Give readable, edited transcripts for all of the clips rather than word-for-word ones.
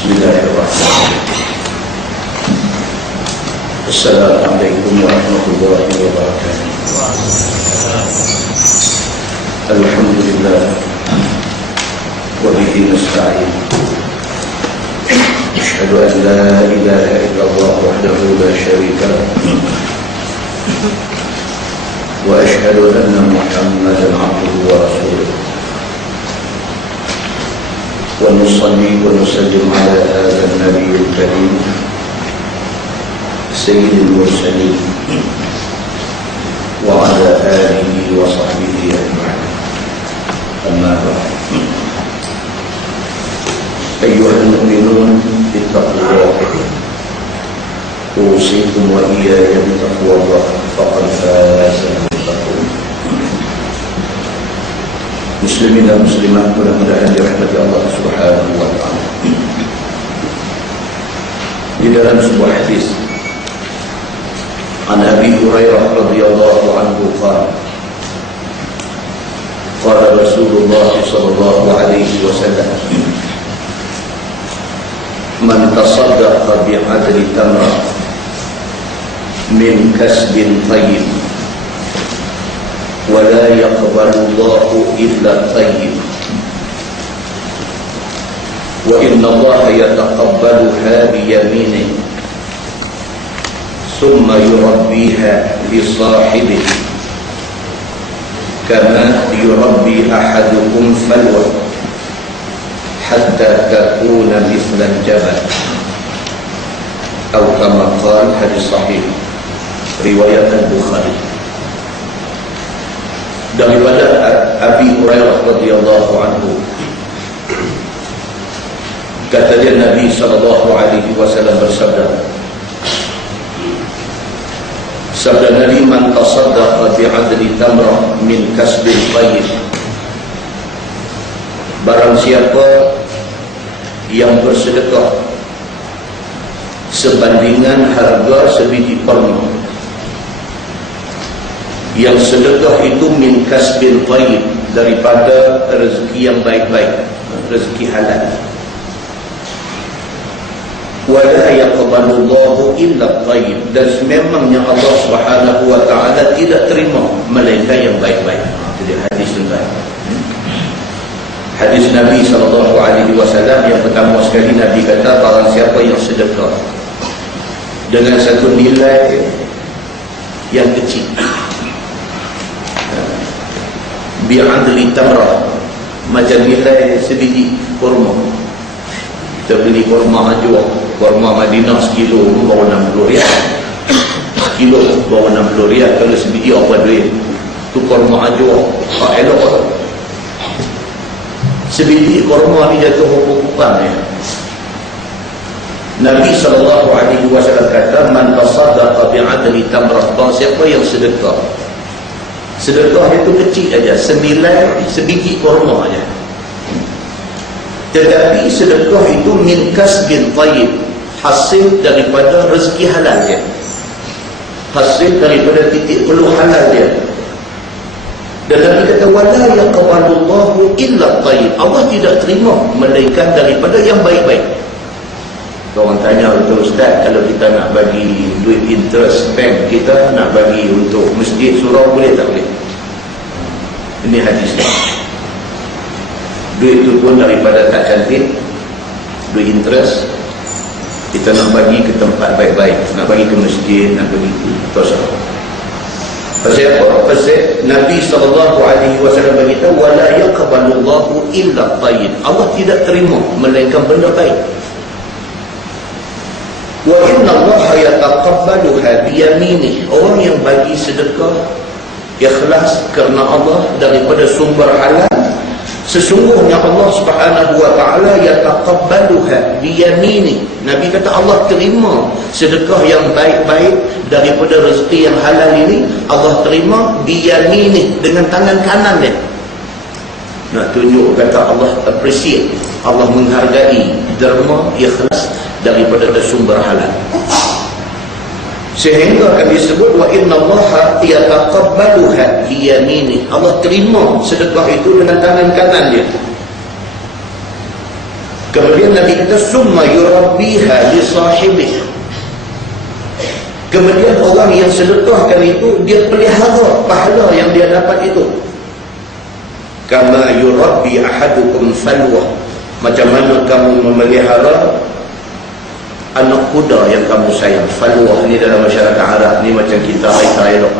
Bismillahirrahmanirrahim. Assalamualaikum warahmatullahi wabarakatuh. Alhamdulillah wa bihi nasta'in. Asyhadu an la ilaha illallah wahdahu la syarika lah wa asyhadu anna Muhammadan 'abduhu wa rasuluh. ونصلي ونسلم على هذا النبي الكريم سيد المرسلين وعلى آله وصحبه أجمعين. أما بعد، أيها المؤمنون اتقوا الله، أوصيكم وإياي بتقوى الله، فقد فاز المتقون. Muslimin dan muslimat mudah-mudahan dirahmati Allah Subhanahu wa taala. Di dalam sebuah hadis an Abi Hurairah radhiyallahu anhu qala Rasulullah sallallahu alaihi wasallam man tasaddaqa bi'adli tamra min kasbin tayyib ولا يقبل الله إلا الطيب وإن الله يتقبلها بيمينه ثم يربيها لصاحبه كما يربي أحدكم فلوى حتى تكون مثل الجبل أو كما قال hadis sahih riwayat Al-Bukhari. Daripada Abi Hurairah radhiyallahu anhu, kata dia, Nabi sallallahu alaihi wasallam bersabda, sabda Nabi, man tasaddaqa bi'adli tamrah min kasbin tayyib, barang siapa yang bersedekah sebandingan harga sebiji kurma, yang sedekah itu min kasbin tayyib, daripada rezeki yang baik-baik, rezeki halal. Wala yaqbalullahu illa tayyib, dan sememangnya Allah Subhanahu wa taala tidak terima melainkan yang baik-baik. Jadi hadis tentang hadis Nabi sallallahu alaihi wasallam yang pertama sekali Nabi kata, barang siapa yang sedekah dengan satu nilai yang kecil, bi'adli tamrah, macam nilai sebiji kurma. Kita beli kurma ajwa, kurma Madinah sekilo bawa 60 riyal, sekilo bawa 60 riyal. Kalau sebiji apa duit tu? Kurma ajwa tak elok. Sebiji kurma ni jatuh hukum-hukum ya. Nabi SAW kata, man tasaddaqa bi'adli tamrah, barang siapa yang sedekah, sedekah itu kecil aja, senilai sebiji kurma aja, tetapi sedekah itu min kasbin tayyib, hasil daripada rezeki halal dia, hasil daripada titik peluh halal dia. Dan Nabi kata, wala yaqbalullahu illa tayyib, Allah tidak terima melainkan daripada yang baik-baik. Orang tanya, betul Ustaz, kalau kita nak bagi duit interest bank, kita nak bagi untuk masjid surau, boleh tak boleh? Ini hadis. Duit itu pun daripada tak cantik, duit interest, kita nak bagi ke tempat baik-baik, nak bagi ke masjid, nak bagi ke tos. Pasal apa? Pasal Nabi SAW beritahu, wala yaqbalullahu illa tayyib, Allah tidak terima melainkan benda baik. Wa inna Allah yataqabbaluha biyaminih, orang yang bagi sedekah ikhlas kerana Allah daripada sumber halal, sesungguhnya Allah Subhanahu wa taala yataqabbaluha biyaminih. Nabi kata Allah terima sedekah yang baik-baik daripada rezeki yang halal ini, Allah terima biyaminih, dengan tangan kanan dia. Nak tunjuk kata Allah appreciate, Allah menghargai derma ikhlas daripada sumber halal. Sehingga kami sebut wa innallaha yataqabbaluha biyamini. Allah terima sedekah itu dengan tangan kanan dia. Kemudian Nabi kata summa yurabbiha li sahibih. Kemudian orang yang sedekahkan itu dia pelihara pahala yang dia dapat itu. Kama yurabbi ahadukum falwah, macam mana kamu memelihara anak kuda yang kamu sayang. Falwah ni dalam masyarakat Arab ni macam kita kereta elok.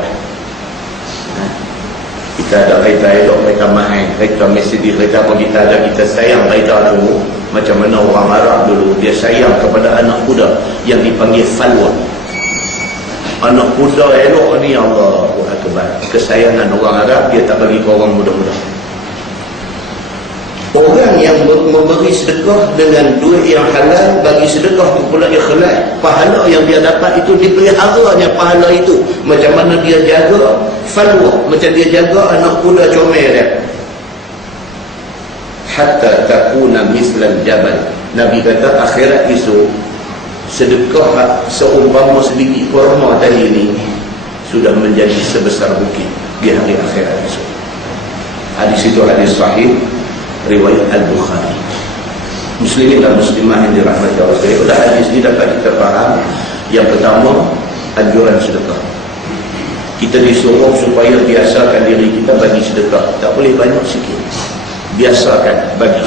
Kita ada kereta elok, kereta mahal, kereta Mercedes, kereta apa kita ada, kita sayang kereta dulu. Macam mana orang Arab dulu dia sayang kepada anak kuda yang dipanggil falwah. Anak kuda elok ni, Allahu Akbar, kesayangan orang Arab, dia tak bagi ke orang muda-muda. Orang yang memberi sedekah dengan duit yang halal, bagi sedekah tu pula ikhlas, pahala yang dia dapat itu dipeliharanya pahala itu. Macam mana dia jaga falwah, macam dia jaga anak kuda comel dia, hatta takuna mislan jabal. Nabi kata akhirat esok sedekah seumpama sebiji kurma tadi ni sudah menjadi sebesar bukit di hari akhirat esok. Hadis itu hadis sahih riwayat Al-Bukhari. Muslimin dan muslimah yang dirahmati Allah sekalian, pada hadis ini dapat kita faham yang pertama, anjuran sedekah. Kita disuruh supaya biasakan diri kita bagi sedekah. Tak boleh banyak sikit, biasakan bagi.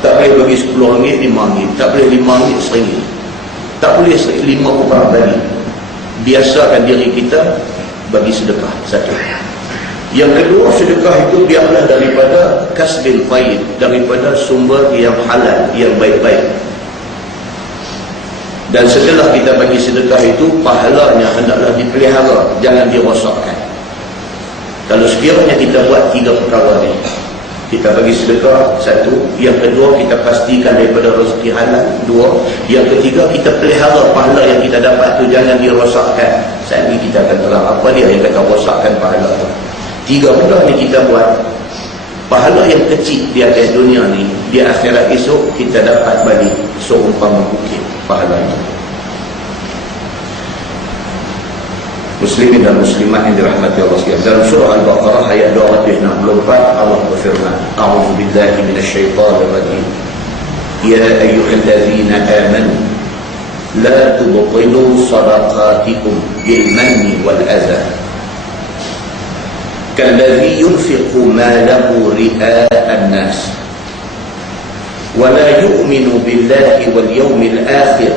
Tak boleh bagi RM10, RM5, tak boleh RM5, RM1, tak boleh RM5 bagi. Biasakan diri kita bagi sedekah. Satu. Yang kedua, sedekah itu biarlah daripada kasbil faid, daripada sumber yang halal, yang baik-baik. Dan setelah kita bagi sedekah itu, pahalanya hendaklah dipelihara, jangan dirosakkan. Kalau sekiranya kita buat tiga perkara ni, kita bagi sedekah, satu. Yang kedua, kita pastikan daripada rezeki halal, dua. Yang ketiga, kita pelihara pahala yang kita dapat tu, jangan dirosakkan. Saat ini kita akan terang apa dia yang kata rosakkan pahala tu. Tiga benda ni kita buat, pahala yang kecil di atas dunia ni, di akhirat esok kita dapat balik seumpama bukit pahalanya. Muslimin dan muslimat yang dirahmati Allah sekalian, dalam surah Al-Baqarah ayat 264 Allah berfirman, a'udzu billahi minasyaitonir rajim, ya ayyuhallazina amanu la tubtilu shadaqatikum bil manni wal adha kalladhi yunfiqu malahu ri'a'an nas wa la yu'minu billahi wal yawmil akhir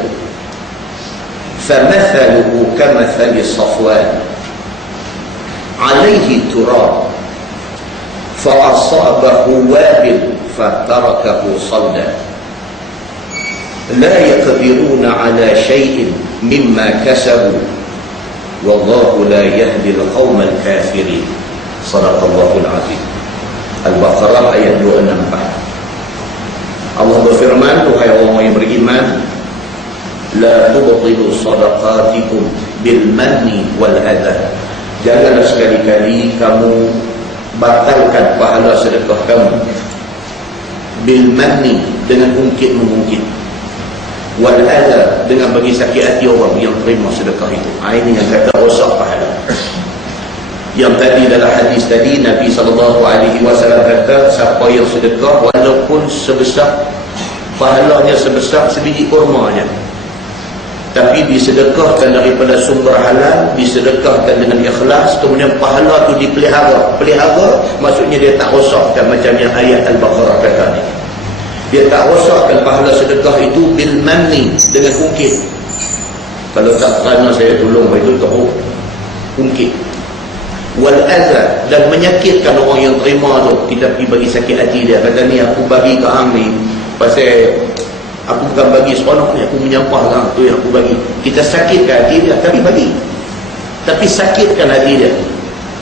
famathaluhu kamathali safwan 'alayhi turab fa'asabahu wabil fatarakahu salda la yaqdiruna 'ala shay'in mimma kasabu wallahu la yahdi al-qawma al-kafirin. Sadaqallahul azim. Al-Baqarah ayat 264. Allah berfirman, wahai orang yang beriman, la tubtilu sadaqatikum bil manni wal adha. Janganlah sekali-kali kamu batalkan pahala sedekah kamu bil manni, dengan ungkit-mengungkit, wal adha, dengan bagi sakit hati orang yang terima sedekah itu. Ini yang kata rosak pahala. Yang tadi dalam hadis tadi Nabi SAW kata, siapa yang sedekah walaupun sebesar, pahalanya sebesar sebiji kurmanya, tapi disedekahkan daripada sumber halal, disedekahkan dengan ikhlas, kemudian pahala tu dipelihara. Pelihara maksudnya dia tak rosakkan, macam yang ayat Al-Baqarah kata ni. Dia tak rosakkan pahala sedekah itu bil manni, dengan ungkit. Kalau tak kerana saya tolong, itu teruk ungkit. Wal adha, dan menyakitkan orang yang terima tu. Kita pergi bagi sakit hati dia, kata ni aku bagi ke hang ni pasal aku bukan bagi seronok ni, aku menyampah hang tu yang aku bagi. Kita sakitkan hati dia, tapi bagi, tapi sakitkan hati dia,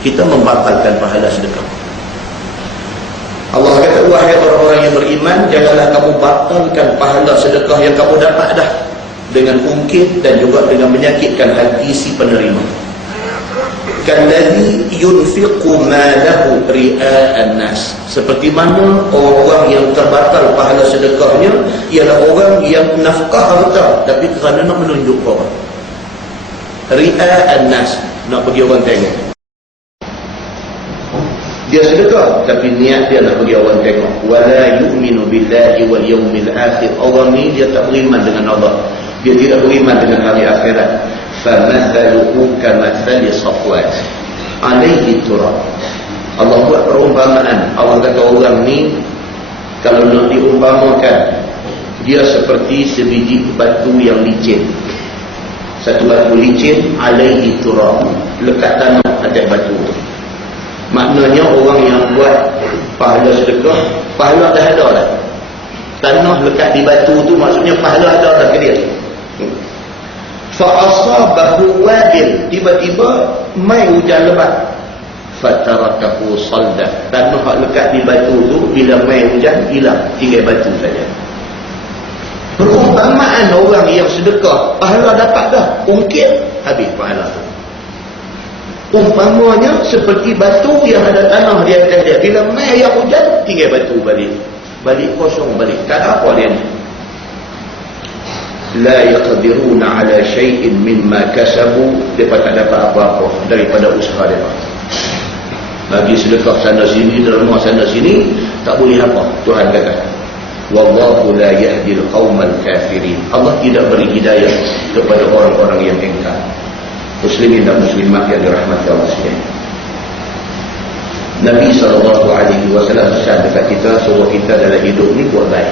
kita membatalkan pahala sedekah. Allah kata, wahai orang-orang yang beriman, janganlah kamu batalkan pahala sedekah yang kamu dapat dah dengan ungkit dan juga dengan menyakitkan hati si penerima. Kalladhi yunfiqu malahu ri'a'an nas, seperti mana orang yang terbatal pahala sedekahnya ialah orang yang nafkah harta tapi kerana nak menunjuk orang. Ri'a'an nas, nak bagi orang tengok. Dia sedekah tapi niat dia nak bagi orang tengok. Wala yu'minu billahi wal yawmil akhir. Orang ni dia tak beriman dengan Allah, dia tidak beriman dengan hari akhirat. Famathaluhu kamathali safwan alaihi turab. Allah buat perumpamaan. Allah kata orang ni kalau nak diumpamakan, dia seperti sebiji batu yang licin. Satu batu licin alaihi turab, lekat tanah atas batu. Maknanya orang yang buat pahala sedekah, pahala dah ada dah. Tanah lekat di batu tu maksudnya pahala ada dah ke dia. Fa'asabahu wabil, tiba-tiba mai hujan lebat. Fatarakahu saldah, tanah lekat di batu tu bila mai hujan hilang, tinggal batu saja. Perumpamaan orang yang sedekah, pahala dapat dah, ungkit habis pahala tu. Umpamanya seperti batu yang ada tanah di atas dia, bila mai air hujan tinggal batu balik kosong balik, tak ada apa dia ni. La yaqdiruna ala syai'in mimma kasabu, mereka tak dapat apa-apa daripada usaha mereka. Bagi sedekah sana sini, derma sana sini, tak boleh apa. Tuhan kata, wallahu la yahdil qaumal kafirin. Allah tidak beri hidayah kepada orang-orang yang ingkar. Muslimin dan muslimat yang dirahmati Allah sekalian. Nabi SAW pesan dekat kita suruh kita dalam hidup ni buat baik.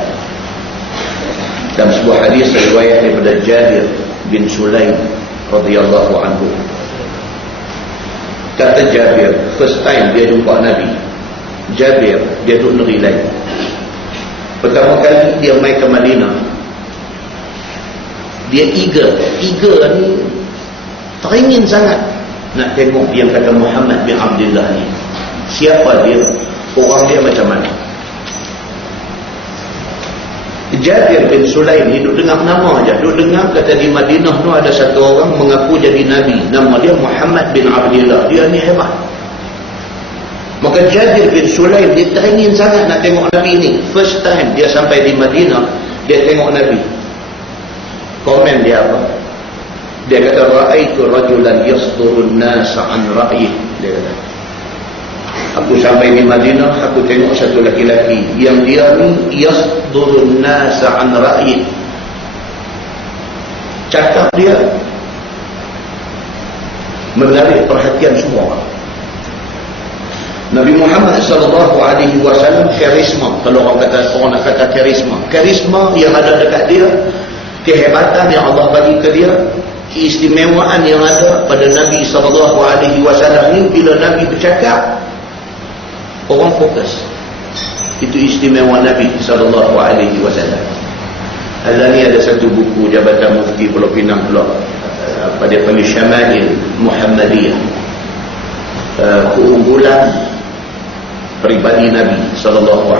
Dalam sebuah hadis riwayat daripada Jabir bin Sulaim radhiyallahu anhu. Kata Jabir, first time dia jumpa Nabi. Jabir dia duduk negeri lain. Pertama kali dia mai ke Madinah, dia eager ni, teringin sangat nak tengok yang kata Muhammad bin Abdullah ni. Siapa dia? Orang dia macam mana? Jabir bin Sulaim ni duk dengar nama aja, duk dengar kata di Madinah tu ada satu orang mengaku jadi Nabi, nama dia Muhammad bin Abdullah. Dia ni hebat. Maka Jabir bin Sulaim dia teringin sangat nak tengok Nabi ni. First time dia sampai di Madinah, dia tengok Nabi. Komen dia apa? Dia kata, ra'aitu rajulan yasdurun nasa an ra'yih. Dia kata, aku sampai di Madinah, aku tengok satu laki-laki yang dia ni yasdurun nasa an ra'yih. Cakap dia menarik perhatian semua. Nabi Muhammad SAW karisma. Kalau orang nak kata karisma yang ada dekat dia, kehebatan yang Allah bagi ke dia, keistimewaan yang ada pada Nabi SAW ni, bila Nabi bercakap orang fokus. Itu istimewa Nabi SAW. Allah ni ada satu buku Jabatan Mufti Pulau Pinang pula, pada panggil Syama'il Muhammadiyah, keunggulan peribadi Nabi SAW.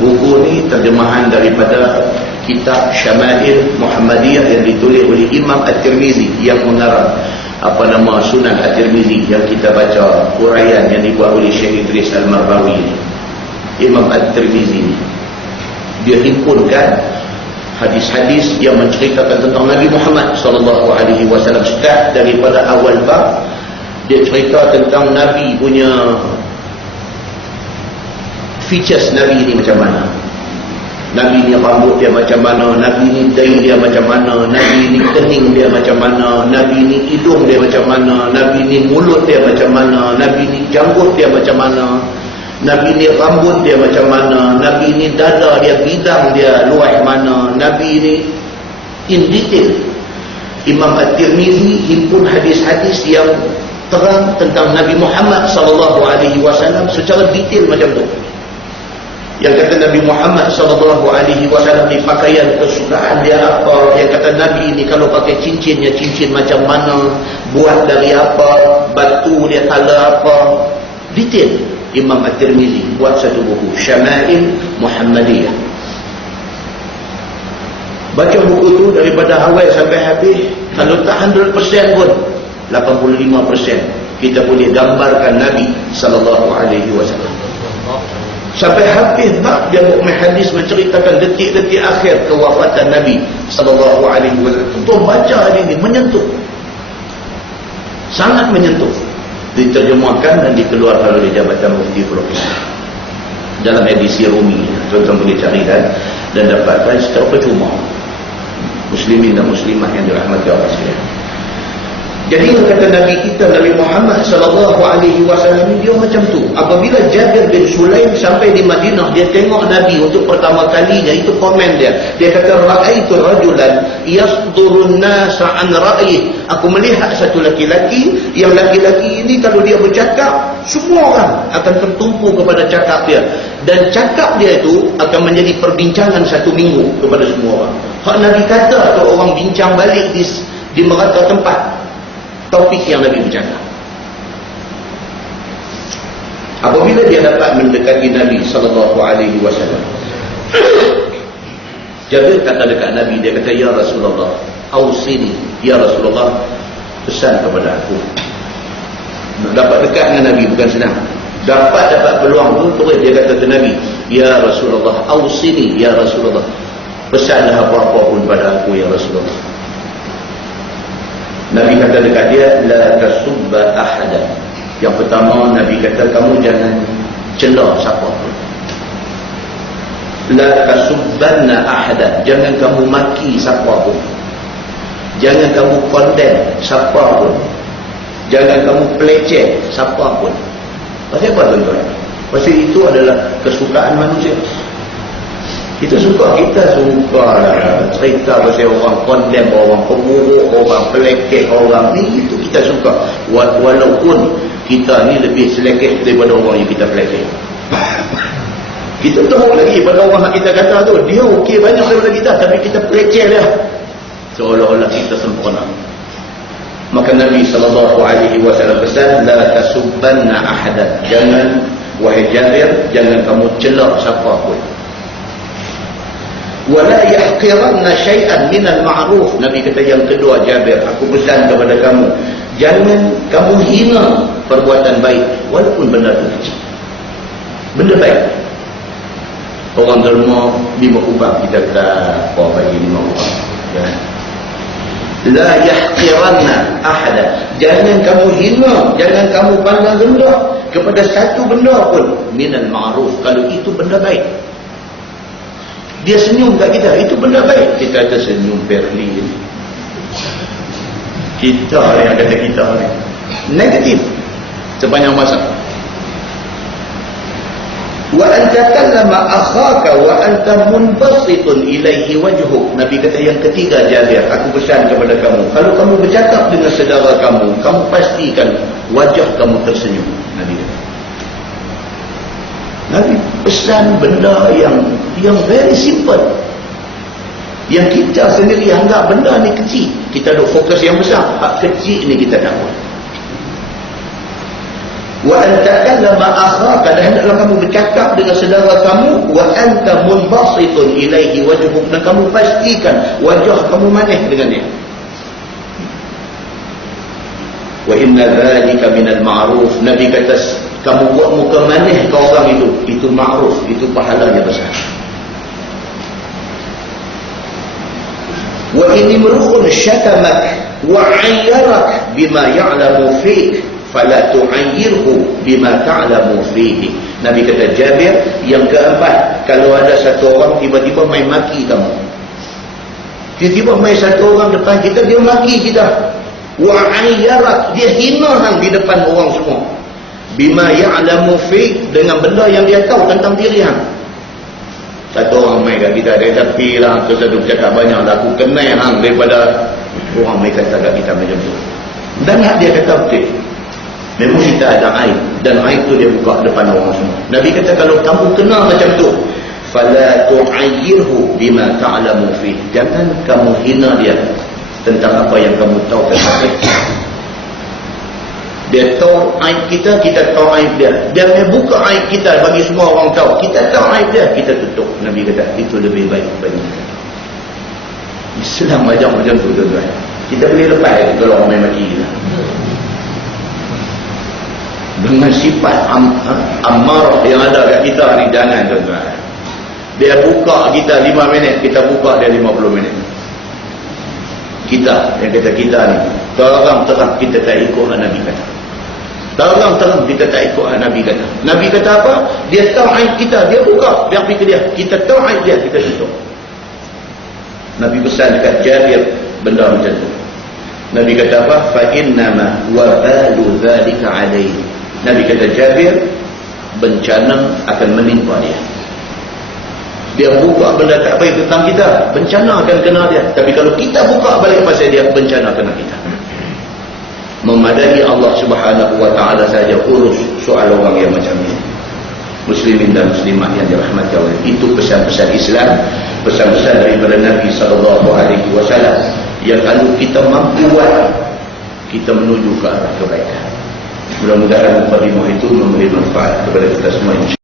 Buku ni terjemahan daripada kitab Syama'il Muhammadiyah yang ditulis oleh Imam At-Tirmizi, yang mengarang Sunan At-Tirmizi yang kita baca uraian yang dibuat oleh Syekh Idris Al-Marbawi. Imam At-Tirmizi ni dia himpunkan hadis-hadis yang menceritakan tentang Nabi Muhammad SAW. Start daripada awal bab, dia cerita tentang Nabi punya features. Nabi ni macam mana, Nabi ni rambut dia macam mana, Nabi ni dahi dia macam mana, Nabi ni kening dia macam mana, Nabi ni hidung dia macam mana, Nabi ni mulut dia macam mana, Nabi ni janggut dia macam mana, Nabi ni rambut dia macam mana, Nabi ni dada dia, bidang dia luas mana, Nabi ni in detail. Imam At-Tirmizi himpun hadis-hadis yang terang tentang Nabi Muhammad SAW secara detail macam tu. Yang kata Nabi Muhammad SAW ni pakaian kesukaan dia apa, yang kata Nabi ni kalau pakai cincinnya cincin macam mana, buat dari apa, batu dia kala apa, detail. Imam At-Tirmizi buat satu buku Syama'il Muhammadiyah. Baca buku tu daripada awal sampai habis, kalau tak 100% pun 85% kita boleh gambarkan Nabi SAW. Sampai habis bab dia buat hadis menceritakan detik-detik akhir kewafatan Nabi SAW. Tuan baca hadis ni menyentuh, sangat menyentuh. diterjemahkan dan dikeluarkan oleh Jabatan Mufti Pulau Pinang dalam edisi Rumi. Tuan-tuan boleh cari dan dapatkan secara percuma, muslimin dan muslimat yang dirahmati Allah sekalian. Jadi kata Nabi kita, Nabi Muhammad sallallahu alaihi wasallam, dia macam tu. Apabila Jabir bin Sulaim sampai di Madinah, dia tengok Nabi untuk pertama kalinya, itu komen dia. Dia kata, ra'aitu rajulan yasdurun nasa an ra'ih. Aku melihat satu laki-laki, yang laki-laki ini kalau dia bercakap, semua orang akan tertumpu kepada cakap dia. Dan cakap dia itu akan menjadi perbincangan satu minggu kepada semua orang. Hak Nabi kata atau orang bincang balik di merata tempat topik yang Nabi bercakap. Apabila dia dapat mendekati Nabi sallallahu alaihi wasallam, Jabir kata dekat Nabi, dia kata, ya Rasulullah, ausini, ya Rasulullah, pesan kepada aku. Dapat dekat dengan Nabi bukan senang. Dapat peluang tu, terus dia kata ke Nabi, ya Rasulullah, ausini, ya Rasulullah, pesanlah apa-apa pun pada aku, ya Rasulullah. Nabi kata dekat dia, la tasubba ahadan. Yang pertama, Nabi kata, kamu jangan celah siapa pun. La tasubbanna ahadan. Jangan kamu maki siapa pun. Jangan kamu condemn siapa pun. Jangan kamu peleceh siapa pun. Pasal apa tuan-tuan? Pasal itu adalah kesukaan manusia. Kita suka lah cerita pasal orang condemn, orang pemuruk, orang pelekeh, orang ni, itu kita suka. Walaupun kita ni lebih selekeh daripada orang yang kita pelekeh. Kita tahu lagi pada orang yang kita kata tu, dia okey banyak daripada kita, tapi kita peleceh dia, seolah-olah kita sempurna. Maka Nabi SAW pesan, la tasubbanna ahadan. Jangan, wahai Jabir, jangan kamu celak siapa pun. Wala yahqiranna syai'an minal ma'ruf. Nabi kata yang kedua, Jabir, aku pesan kepada kamu, jangan kamu hina perbuatan baik walaupun benda itu kecil. Benda baik. Orang derma 5 ubang, kita kata apa bagi 5 ubang. Jangan. La yahqiranna ahada. Jangan kamu hina, jangan kamu pandang rendah kepada satu benda pun minal ma'ruf, kalau itu benda baik. Dia senyum kat kita, itu benda baik. Kita kata senyum Berlin. Kita yang kata kita ni negatif sepanjang masa. Wa anta kallama akhaka wa anta munbasitun ilaihi wajhuk. Nabi kata yang ketiga, Jabir, aku pesan kepada kamu, kalau kamu bercakap dengan saudara kamu, kamu pastikan wajah kamu tersenyum. Nabi kata. Nabi pesan benda yang very simple, yang kita sendiri anggap benda ni kecil. Kita duk fokus yang besar, hak kecil ni kita tak buat. Wa anta kallama akhaka, dan hendaklah kamu bercakap dengan saudara kamu, wa anta munbasitun ilaihi wajhuk, dan kamu pastikan wajah kamu manis dengan dia. Wa inna dhalika minal ma'ruf. Nabi kata, kamu buat muka manis ke orang itu ma'ruf, itu pahalanya besar. Wa in imru'un syatamak wa 'ayyarak bima ya'lamu fik fala tu'ayyirhu bima ta'lamu fihi. Nabi kata, Jabir, yang keempat, kalau ada satu orang tiba-tiba main maki kamu, tiba-tiba main satu orang depan kita, dia maki kita, wa 'ayyarak, dia hina hang di depan orang semua, bima ya'lamu fik, dengan benda yang dia tahu tentang diri hang. Satu orang main kat kita, dia kata, pilah tu satu cakap banyak lah, aku kenal hang daripada orang main kata kat kita macam tu. Dan dia kata betul, memang kita ada aib, dan aib tu dia buka depan orang semua. Nabi kata, kalau kamu kenal macam tu, fala tu'ayyirhu bima ta'lamu fih, jangan kamu hina dia tentang apa yang kamu tahu tentang dia. Dia tahu aib kita, kita tahu aib dia. Dia buka aib kita bagi semua orang tahu. Kita tahu aib dia, kita tutup. Nabi kata, itu lebih baik bagi kita. Islam ajar macam tu, tuan-tuan. Kita boleh lepas kalau orang main maki kita. Dengan sifat amarah yang ada kat kita ni, jangan, tuan-tuan. Dia buka kita 5 minit, kita buka dia 50 minit. Kita, yang kata kita ni, terang-terang kita tak ikut Nabi kata. Terang-terang kita tak ikut Nabi kata. Nabi kata apa? Dia tahu aib kita, dia buka, dia pergi ke dia. Kita tahu aib dia, kita tutup. Nabi pesan dekat Jabir benda macam tu. Nabi kata apa? Fa innama wabalu dzalika alaihi. Nabi kata Jabir, bencana akan menimpa dia. Dia buka benda tak baik tentang kita, bencana akan kena dia. Tapi kalau kita buka balik pasal dia, bencana kena kita. Memadai Allah Subhanahu wa taala saja urus soal orang yang macam ni. Muslimin dan muslimat yang dirahmati Allah. Itu pesan-pesan Islam, pesan-pesan daripada Nabi sallallahu alaihi wasallam yang kalau kita mampu buat, kita menuju ke arah kebaikan. Mudah-mudahan mukadimah itu memberi manfaat kepada kita semua.